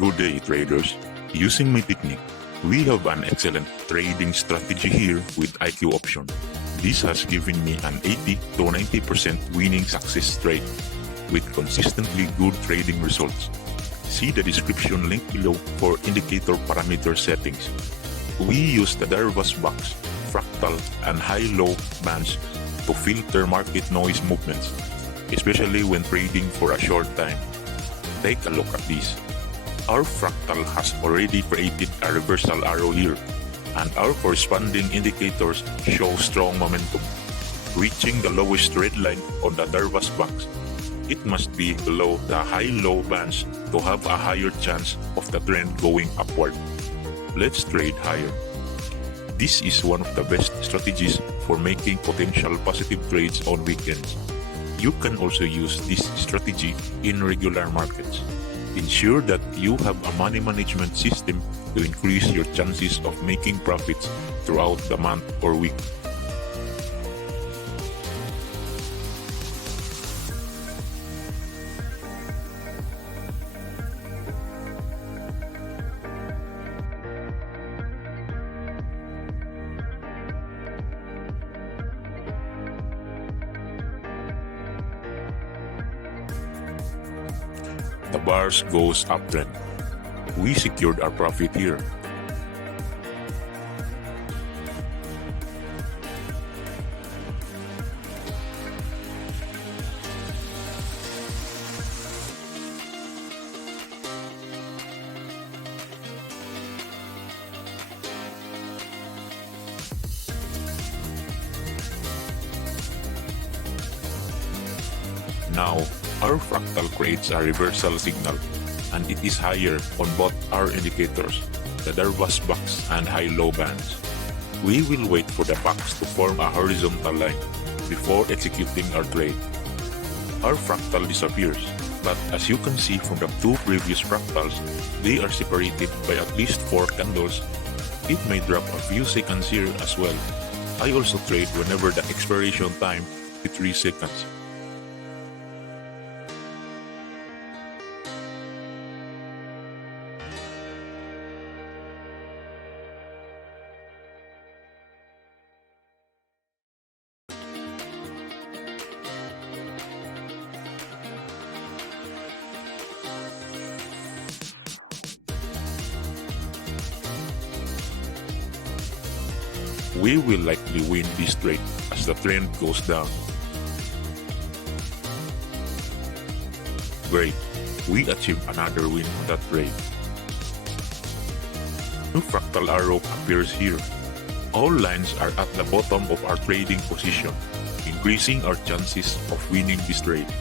Good day, traders. Using my technique, we have an excellent trading strategy here with IQ option. This has given me an 80 to 90% winning success rate with consistently good trading results. See the description link below for indicator parameter settings. We use the Darvas Box, Fractal, and high-low bands to filter market noise movements, especially when trading for a short time. Take a look at this. Our Fractal has already created a reversal arrow here, and our corresponding indicators show strong momentum. Reaching the lowest red line on the Darvas Box, it must be below the high-low bands to have a higher chance of the trend going upward. Let's trade higher. This is one of the best strategies for making potential positive trades on weekends. You can also use this strategy in regular markets. Ensure that you have a money management system to increase your chances of making profits throughout the month or week. The bars goes uptrend. We secured our profit here. Now, our fractal creates a reversal signal, and it is higher on both our indicators, the Darvas Box and high-low bands. We will wait for the box to form a horizontal line before executing our trade. Our fractal disappears, but as you can see from the two previous fractals, they are separated by at least 4 candles. It may drop a few seconds here as well. I also trade whenever the expiration time is 3 seconds. We will likely win this trade as the trend goes down. Great, we achieved another win on that trade. New fractal arrow appears here. All lines are at the bottom of our trading position, increasing our chances of winning this trade.